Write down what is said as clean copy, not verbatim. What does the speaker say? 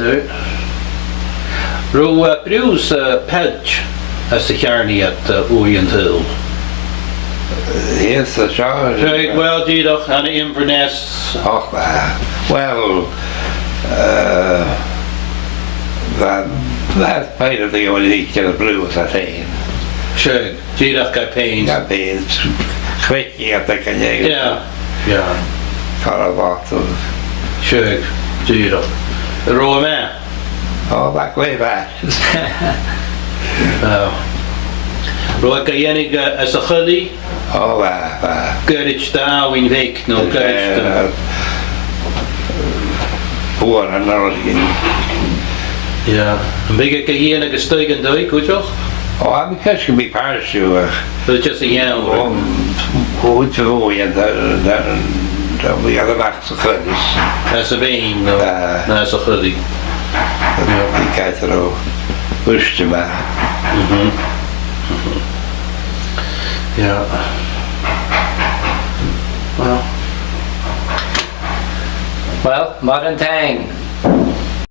du. Ro Bruce Pedge as the Eachainn at Dhunnchaidh. Yes, that's right. Well, Díadach and Inverness. Oh, well, that part of the only Eachainn Blues, I think. Sure, Díadach got pains. Got pains. Quickly, I think, Yeah. Caravato. Sure, Díadach. The Roma. Oh, way back. Roa Gayenig as a Chully. Oh, Courage da win week, no courage da. Poor and Yeah, een beetje Gayenig is steugen dooi, goed toch? Oh, I'm catch can be parachute. But just a young. Goed te gooien, dat we hadden wacht zo goed is. As a vein, no. As a Chully. Die kijkt er ook. Rustig maar. Yeah. Well, Well, modern thing.